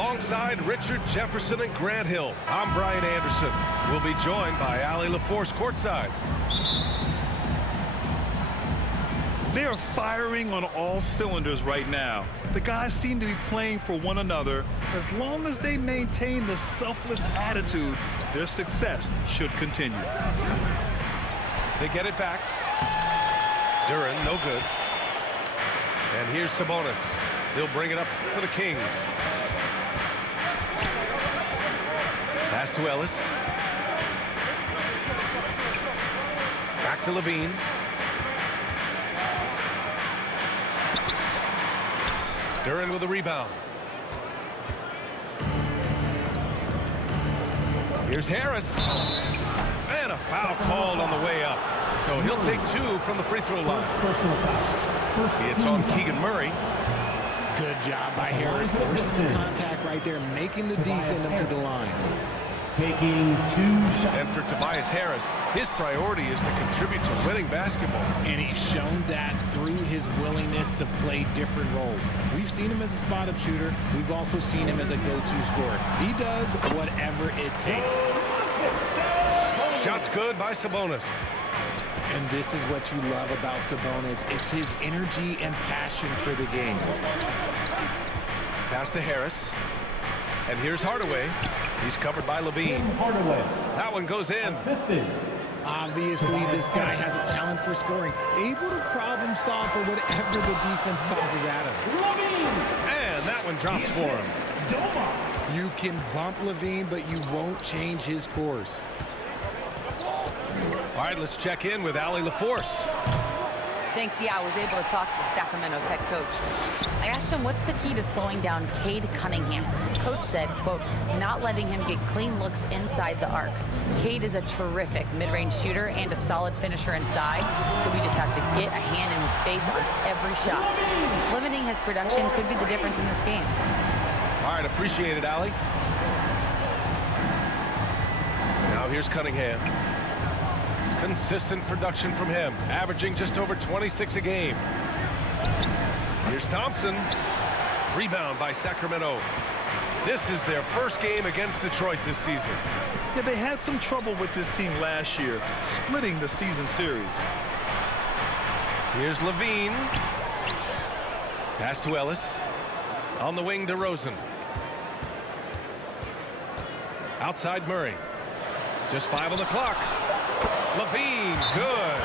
Alongside Richard Jefferson and Grant Hill, I'm Brian Anderson. We'll be joined by Ali LaForce courtside. They are firing on all cylinders right now. The guys seem to be playing for one another. As long as they maintain the selfless attitude, their success should continue. They get it back. Duran, no good. And here's Sabonis. He'll bring it up for the Kings. Pass to Ellis. Back to Levine. Duran with a rebound. Here's Harris. And a foul called on the way up. So he'll take 2 from the free throw line. It's on Keegan Murray. Good job by Harris. Forcing the contact right there, making the D send him to the line. Taking 2 shots. And for Tobias Harris, his priority is to contribute to winning basketball. And he's shown that through his willingness to play different roles. We've seen him as a spot-up shooter. We've also seen him as a go-to scorer. He does whatever it takes. Shots good by Sabonis. And this is what you love about Sabonis. It's his energy and passion for the game. Pass to Harris. And here's Hardaway. He's covered by Levine. Hardaway. That one goes in. Assisted. Obviously, this guy has a talent for scoring. Able to problem solve for whatever the defense tosses at him. And that one drops for him. Domas. You can bump Levine, but you won't change his course. All right, let's check in with Ali LaForce. Thanks, yeah, I was able to talk with Sacramento's head coach. I asked him what's the key to slowing down Cade Cunningham. Coach said, quote, not letting him get clean looks inside the arc. Cade is a terrific mid-range shooter and a solid finisher inside, so we just have to get a hand in his face on every shot. Limiting his production could be the difference in this game. All right, appreciate it, Ali. Now here's Cunningham. Consistent production from him, averaging just over 26 a game. Here's Thompson. Rebound by Sacramento. This is their first game against Detroit this season. Yeah, they had some trouble with this team last year, splitting the season series. Here's Levine. Pass to Ellis. On the wing to Rosen. Outside Murray. Just 5 on the clock. Levine, good.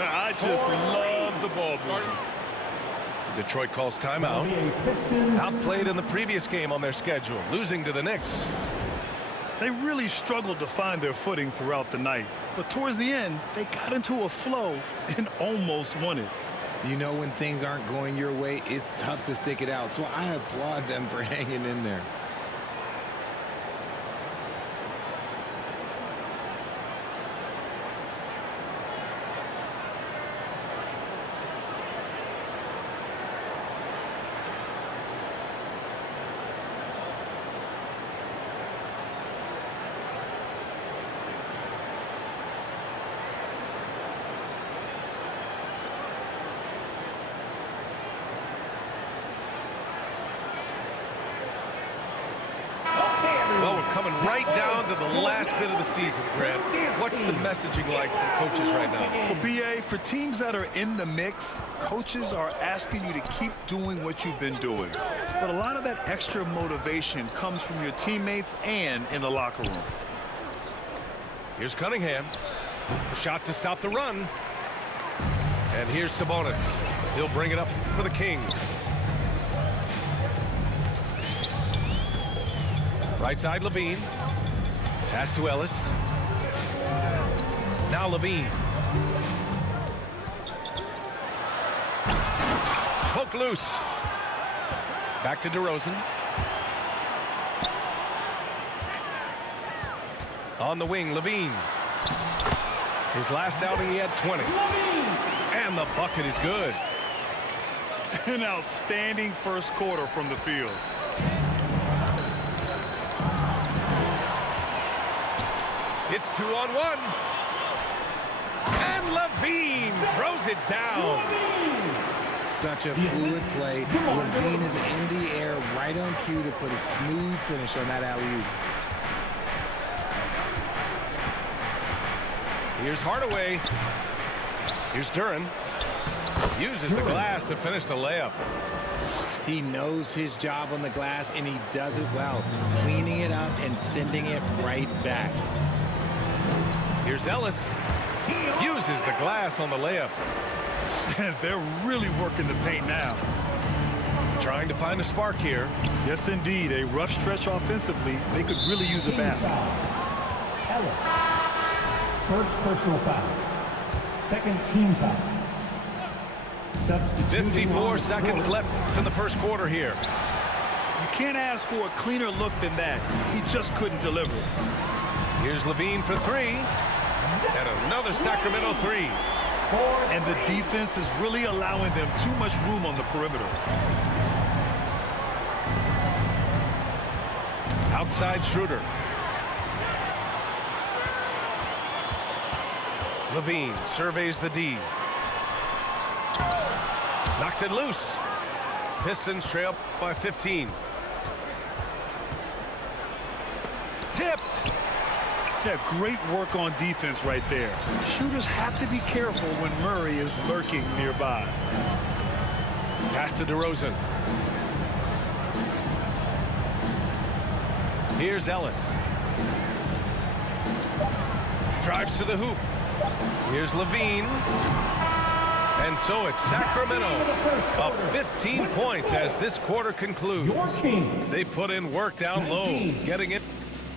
I just love the ball movement. Detroit calls timeout. Pistons. Outplayed in the previous game on their schedule, losing to the Knicks. They really struggled to find their footing throughout the night. But towards the end, they got into a flow and almost won it. You know, when things aren't going your way, it's tough to stick it out. So I applaud them for hanging in there. Well, we're coming right down to the last bit of the season, Grant. What's the messaging like from coaches right now? Well, BA, for teams that are in the mix, coaches are asking you to keep doing what you've been doing. But a lot of that extra motivation comes from your teammates and in the locker room. Here's Cunningham. A shot to stop the run. And here's Sabonis. He'll bring it up for the Kings. Right side, Levine. Pass to Ellis. Now Levine. Poke loose. Back to DeRozan. On the wing, Levine. His last outing, he had 20. And the bucket is good. An outstanding first quarter from the field. It's 2-on-1. And Levine throws it down. Such a fluid play. Levine is in the air right on cue to put a smooth finish on that alley-oop. Here's Hardaway. Here's Duran. Uses the glass to finish the layup. He knows his job on the glass, and he does it well, cleaning it up and sending it right back. Here's Ellis. Uses the glass on the layup. They're really working the paint now. Trying to find a spark here. Yes, indeed. A rough stretch offensively. They could really use a Team basket. foul. Ellis. First personal foul. Second team foul. Substituting 54 on seconds court. left in the first quarter here. You can't ask for a cleaner look than that. He just couldn't deliver. Here's Levine for three. And another Sacramento three. And the defense is really allowing them too much room on the perimeter. Outside Schroeder. Levine surveys the D. Knocks it loose. Pistons trail by 15. Tipped. Yeah, great work on defense right there. Shooters have to be careful when Murray is lurking nearby. Pass to DeRozan. Here's Ellis. Drives to the hoop. Here's Levine. And so it's Sacramento up 15 points as this quarter concludes. Your Kings. They put in work down low, 19. getting it.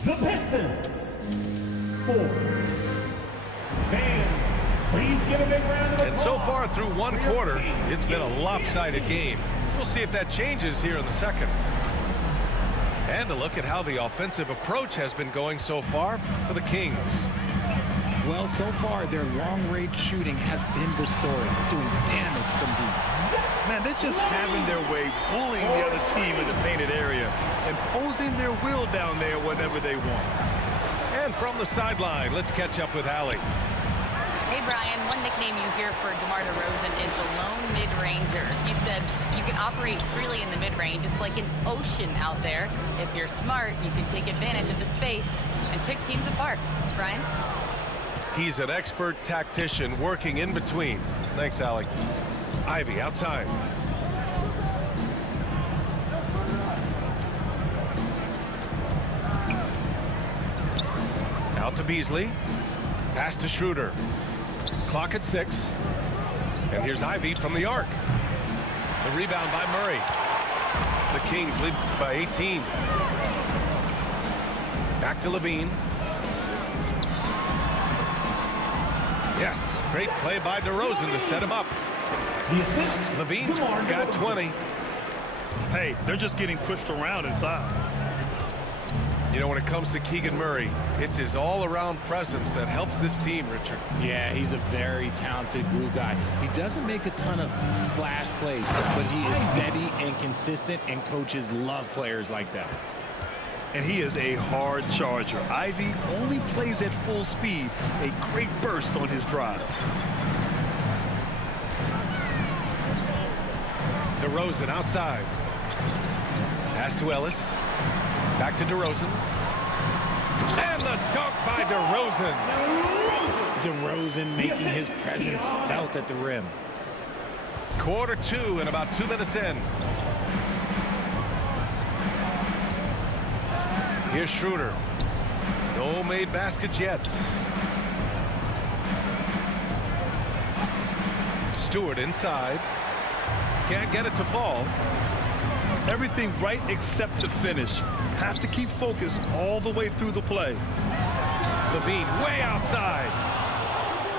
The Pistons. 4. Fans, please give a big round of applause. And so far through one for your quarter, Kings. it's been a lopsided game. We'll see if that changes here in the second. And a look at how the offensive approach has been going so far for the Kings. Well, so far, their long-range shooting has been the story, doing damage from deep. Man, they're just having their way, bullying the other team in the painted area, imposing their will down there whenever they want. And from the sideline, let's catch up with Allie. Hey, Brian, one nickname you hear for DeMar DeRozan is the lone mid-ranger. He said you can operate freely in the mid-range. It's like an ocean out there. If you're smart, you can take advantage of the space and pick teams apart. Brian? He's an expert tactician working in between. Thanks, Allie. Ivy outside. Out to Beasley. Pass to Schroeder. Clock at 6. And here's Ivy from the arc. The rebound by Murray. The Kings lead by 18. Back to Levine. Yes, great play by DeRozan to set him up. The assist. Levine's DeMar got DeRozan. 20. Hey, they're just getting pushed around inside. You know, when it comes to Keegan Murray, it's his all-around presence that helps this team, Richard. Yeah, he's a very talented glue guy. He doesn't make a ton of splash plays, but he is steady and consistent, and coaches love players like that. And he is a hard charger. Ivy only plays at full speed, a great burst on his drives. DeRozan outside. Pass to Ellis. Back to DeRozan. And the dunk by DeRozan. DeRozan making his presence felt at the rim. Quarter 2 and about 2 minutes in. Here's Schroeder. No made baskets yet. Stewart inside. Can't get it to fall. Everything right except the finish. Have to keep focused all the way through the play. Levine way outside.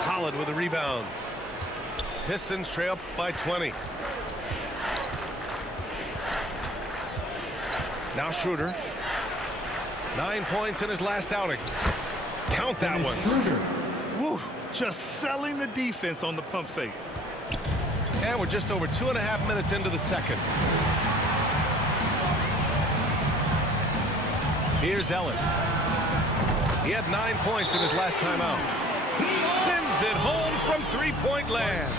Holland with a rebound. Pistons trail by 20. Now Schroeder. 9 points in his last outing. Count that one. Woo, just selling the defense on the pump fake. And we're just over 2.5 minutes into the second. Here's Ellis. He had 9 points in his last time out. Sends it home from three-point land.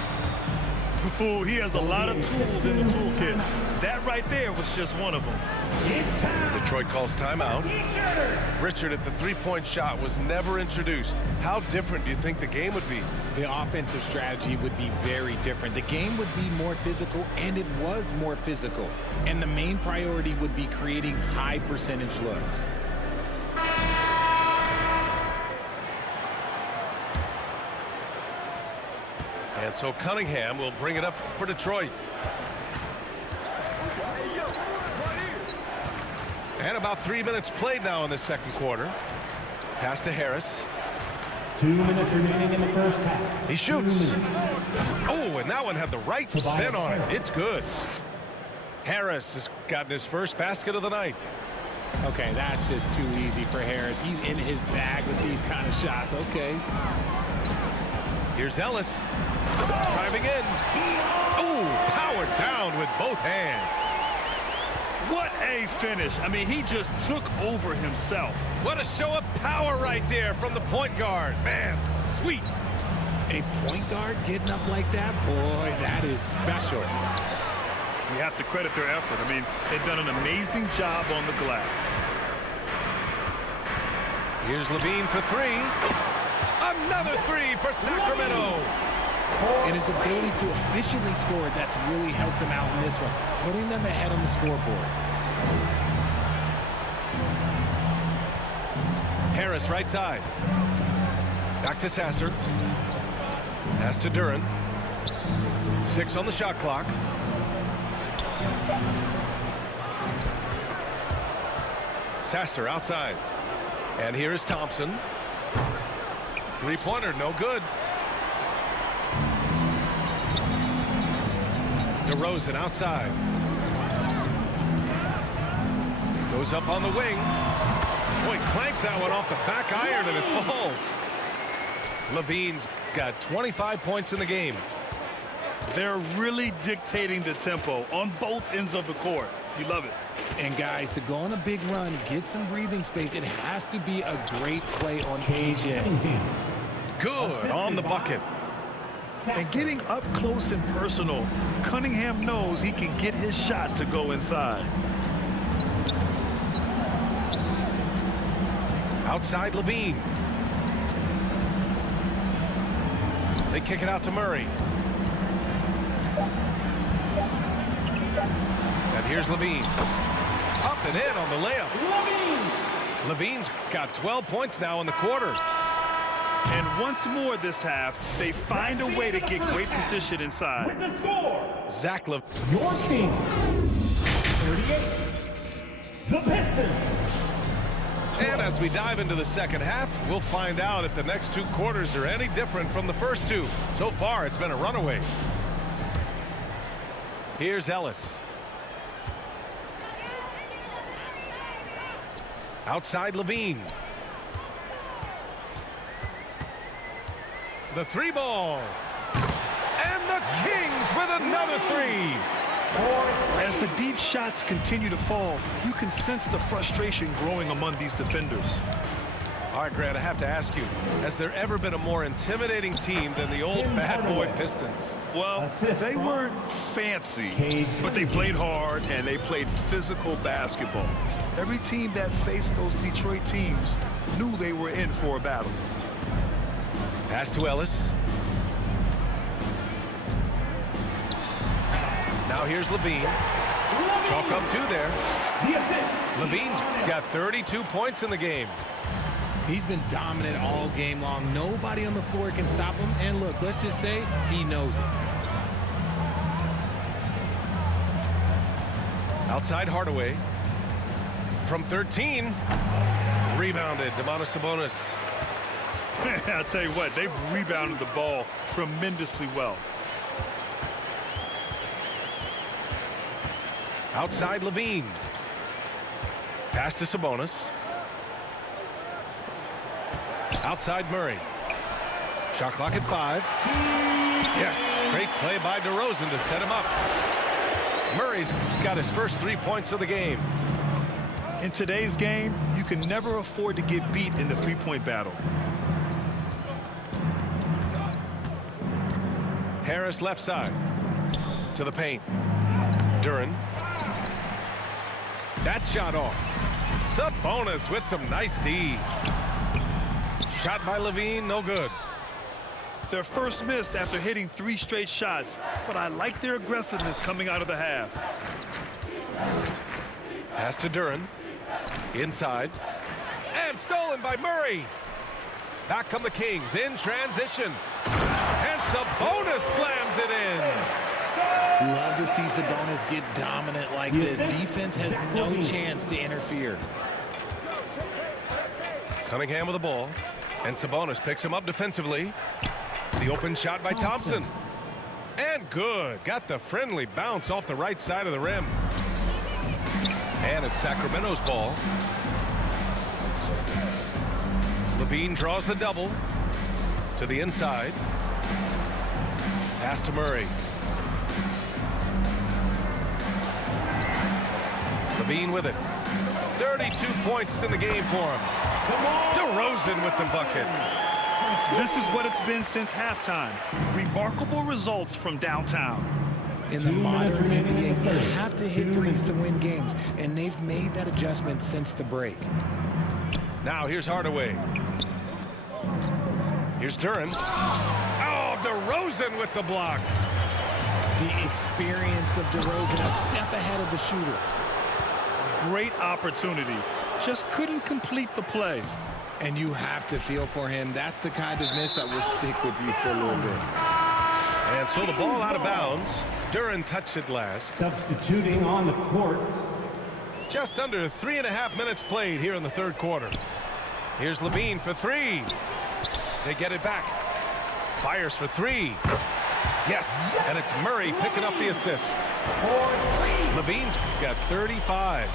Ooh, he has a lot of tools in the toolkit. That right there was just one of them. Detroit calls timeout. Richard, if the three-point shot was never introduced, how different do you think the game would be? The offensive strategy would be very different. The game would be more physical, and it was more physical. And the main priority would be creating high percentage looks. And so Cunningham will bring it up for Detroit. And about 3 minutes played now in the second quarter. Pass to Harris. 2 minutes remaining in the first half. He shoots. Oh, and that one had the right spin on it. It's good. Harris has gotten his first basket of the night. Okay, that's just too easy for Harris. He's in his bag with these kind of shots. Okay. Here's Ellis. Driving in. Oh, powered down with both hands. What a finish. I mean, he just took over himself. What a show of power right there from the point guard. Man, sweet. A point guard getting up like that? Boy, that is special. We have to credit their effort. I mean, they've done an amazing job on the glass. Here's Levine for three. Another three for Sacramento. And his ability to efficiently score, that's really helped him out in this one, putting them ahead on the scoreboard. Harris right side. Back to Sasser. Pass to Duran. 6 on the shot clock. Sasser outside. And here is Thompson. Three-pointer, no good. DeRozan outside. Goes up on the wing. Boy, clanks that one off the back iron and it falls. Levine's got 25 points in the game. They're really dictating the tempo on both ends of the court. You love it. And guys, to go on a big run, get some breathing space, it has to be a great play on AJ. Good on the bucket. And getting up close and personal, Cunningham knows he can get his shot to go inside. Outside Levine. They kick it out to Murray. And here's Levine. Up and in on the layup. Levine's got 12 points now in the quarter. And once more this half, they find a way to get great position inside. With the score, Zach Levine. your team, 38, the Pistons. And as we dive into the second half, we'll find out if the next two quarters are any different from the first two. So far, it's been a runaway. Here's Ellis. Outside Levine. The three ball. And the Kings with another three. As the deep shots continue to fall, you can sense the frustration growing among these defenders. All right, Grant, I have to ask you, has there ever been a more intimidating team than the old bad boy Pistons? Well, they weren't fancy, but they played hard and they played physical basketball. Every team that faced those Detroit teams knew they were in for a battle. Pass to Ellis. Now here's Levine. Chalk up two there. The assist. Levine's got 32 points in the game. He's been dominant all game long. Nobody on the floor can stop him. And look, let's just say he knows it. Outside Hardaway. From 13. Rebounded. Domantas Sabonis. I'll tell you what, they've rebounded the ball tremendously well. Outside Levine. Pass to Sabonis. Outside Murray. Shot clock at 5. Yes, great play by DeRozan to set him up. Murray's got his first 3 points of the game. In today's game, you can never afford to get beat in the three-point battle. Harris left side. To the paint. Duren. That shot off. Sabonis with some nice D. Shot by Levine, no good. Their first missed after hitting 3 straight shots, but I like their aggressiveness coming out of the half. Pass to Duren. Inside. And stolen by Murray. Back come the Kings in transition. And Sabonis slams it in. Love to see Sabonis get dominant like this. Defense has no chance to interfere. Cunningham with the ball. And Sabonis picks him up defensively. The open shot by Thompson. And good. Got the friendly bounce off the right side of the rim. And it's Sacramento's ball. Levine draws the double. To the inside. Pass to Murray. Levine with it. 32 points in the game for him. DeRozan with the bucket. This is what it's been since halftime. Remarkable results from downtown. In the modern NBA, you have to hit threes to win games, and they've made that adjustment since the break. Now here's Hardaway. Here's Duren. Oh, DeRozan with the block. The experience of DeRozan a step ahead of the shooter. Great opportunity. Just couldn't complete the play. And you have to feel for him. That's the kind of miss that will stick with you for a little bit. And so the ball out of bounds. Duren touched it last. Substituting on the court. Just under 3.5 minutes played here in the third quarter. Here's Levine for 3. They get it back. Fires for 3. Yes, and it's Murray picking up the assist. Levine's got 35.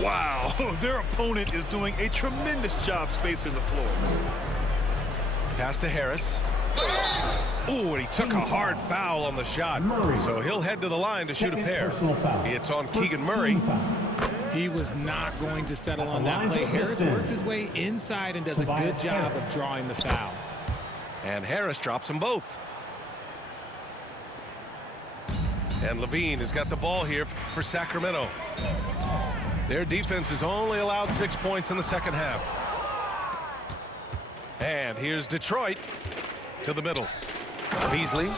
Wow, their opponent is doing a tremendous job spacing the floor. Pass to Harris. Ooh, and he took a hard foul on the shot. So he'll head to the line to shoot a pair. It's on Keegan Murray. He was not going to settle on that play. Harris works his way inside and does a good job of drawing the foul. And Harris drops them both. And Levine has got the ball here for Sacramento. Their defense has only allowed 6 points in the second half. And here's Detroit to the middle. Beasley.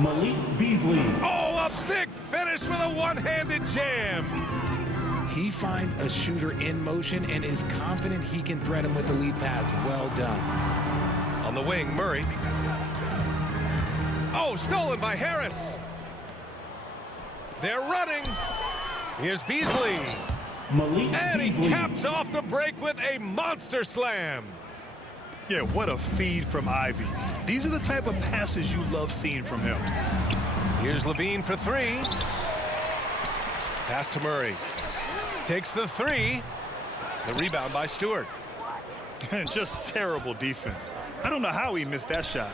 Malik Beasley. Oh, a big finish with a one-handed jam. He finds a shooter in motion and is confident he can thread him with the lead pass. Well done. On the wing, Murray. Oh, stolen by Harris. They're running. Here's Beasley. Malik And he Beasley. caps off the break with a monster slam. Yeah, what a feed from Ivy. These are the type of passes you love seeing from him. Here's Levine for 3. Pass to Murray. Takes the 3. The rebound by Stewart. Just terrible defense. I don't know how he missed that shot.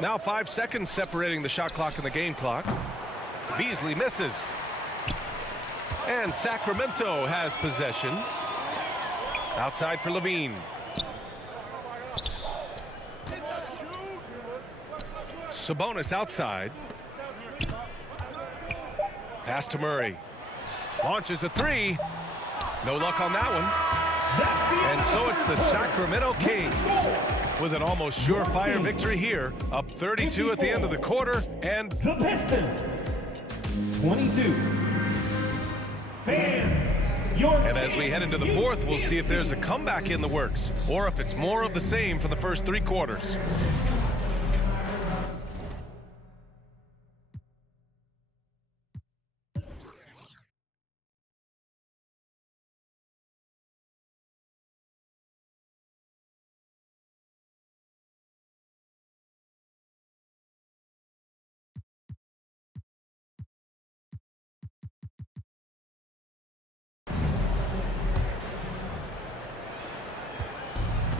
Now 5 seconds separating the shot clock and the game clock. Beasley misses. And Sacramento has possession. Outside for Levine. Sabonis outside. Pass to Murray. Launches a 3. No luck on that one. And so it's the Sacramento Kings with an almost surefire victory here. Up 32 at the end of the quarter. And The Pistons. 22. Fans, your And as we head into the fourth, we'll see if there's a comeback in the works or if it's more of the same for the first 3 quarters.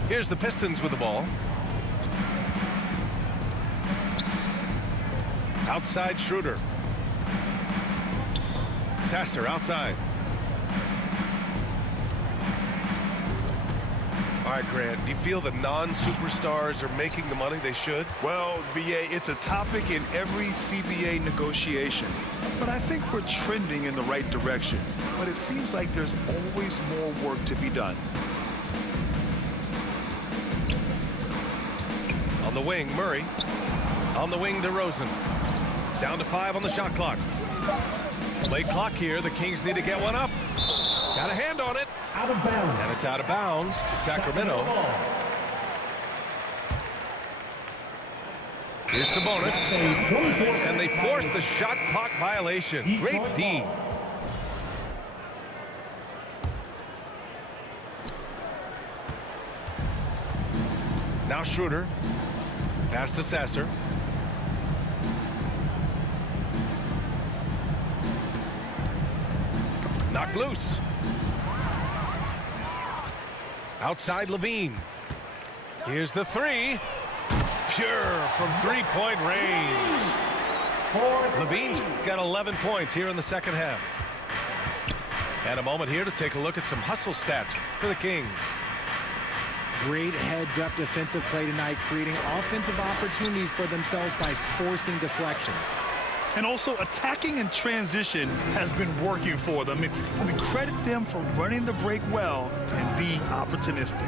Here's the Pistons with the ball. Outside Schroeder. Sasser outside. All right, Grant, do you feel the non-superstars are making the money they should? Well, BA, it's a topic in every CBA negotiation. But I think we're trending in the right direction. But it seems like there's always more work to be done. On the wing, Murray. On the wing, DeRozan. Down to 5 on the shot clock. Late clock here. The Kings need to get one up. Got a hand on it. Out of bounds. And it's out of bounds to Sacramento. Here's Sabonis. And they forced the shot clock violation. Great D. Now Schroeder. Pass to Sasser. Knocked loose. Outside Levine. Here's the three. Pure from three-point range. Levine's got 11 points here in the second half. And a moment here to take a look at some hustle stats for the Kings. Great heads-up defensive play tonight, creating offensive opportunities for themselves by forcing deflections. And also attacking in transition has been working for them. We credit them for running the break well and being opportunistic.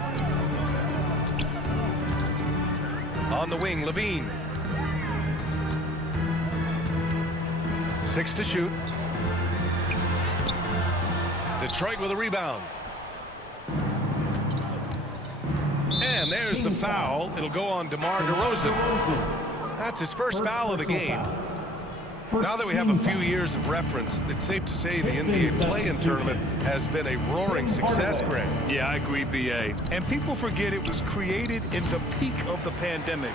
On the wing, Levine. 6 to shoot. Detroit with a rebound. And there's the foul. It'll go on DeMar DeRozan. That's his first foul of the game. Now that we have a few years of reference, it's safe to say the NBA play-in tournament has been a roaring success, Greg. Yeah, I agree, BA. And people forget it was created in the peak of the pandemic.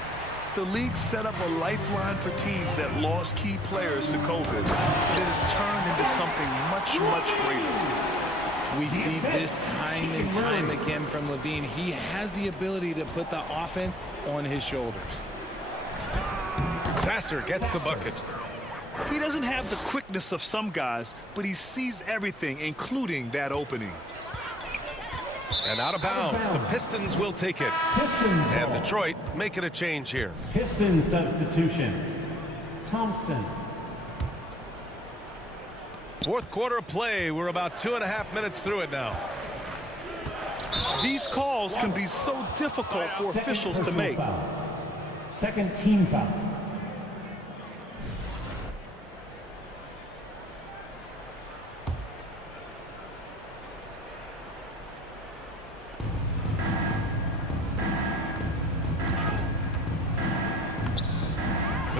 The league set up a lifeline for teams that lost key players to COVID. It has turned into something much, much greater. We see this time and time again from Levine. He has the ability to put the offense on his shoulders. Sasser gets the bucket. He doesn't have the quickness of some guys, but he sees everything, including that opening. And out of bounds. The Pistons will take it. Pistons And ball. Detroit making a change here. Pistons substitution. Thompson. Fourth quarter of play. We're about 2.5 minutes through it now. These calls can be so difficult for Second officials to personal make. foul. Second team foul.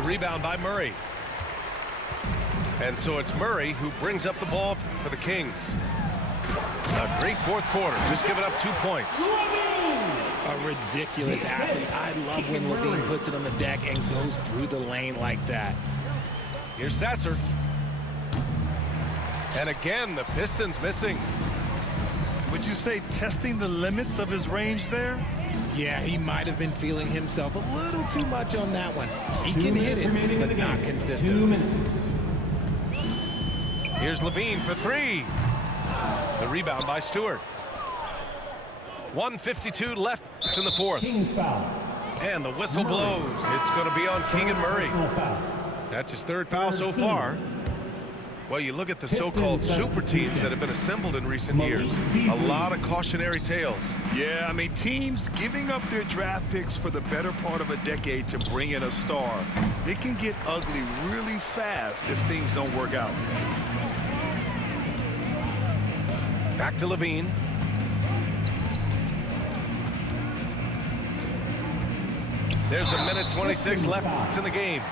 Rebound by Murray. And so it's Murray who brings up the ball for the Kings. A great fourth quarter, just giving up 2 points. A ridiculous athlete. I love when Levine puts it on the deck and goes through the lane like that. Here's Sasser. And again, the Pistons missing. Would you say testing the limits of his range there? Yeah, he might have been feeling himself a little too much on that one. He can hit it, but not consistent. 2 minutes. Here's Levine for three. The rebound by Stewart. 1:52 left in the fourth. Kings foul. And the whistle blows. It's going to be on Keegan Murray. Personal foul. That's his third foul so far. Well, you look at the so-called super teams that have been assembled in recent years. A lot of cautionary tales. Yeah, I mean, teams giving up their draft picks for the better part of a decade to bring in a star. It can get ugly really fast if things don't work out. Back to Levine. There's a minute 26 left in the game.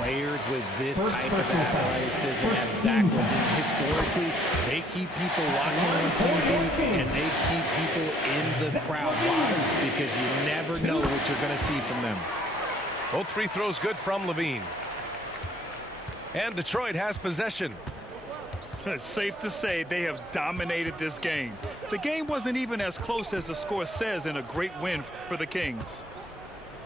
Players with this First type of personal foul. athleticism First as Zach team Levine, foul. historically, they keep people watching on TV and they keep people in the crowd. Why? Because you never know what you're going to see from them. Both free throws good from Levine. And Detroit has possession. It's safe to say they have dominated this game. The game wasn't even as close as the score says in a great win for the Kings.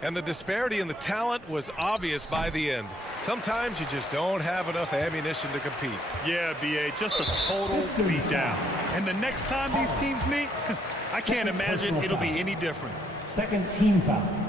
And the disparity in the talent was obvious by the end. Sometimes you just don't have enough ammunition to compete. Yeah, B.A., just a total beatdown. And the next time these teams meet, I can't imagine it'll be any different. Second team foul.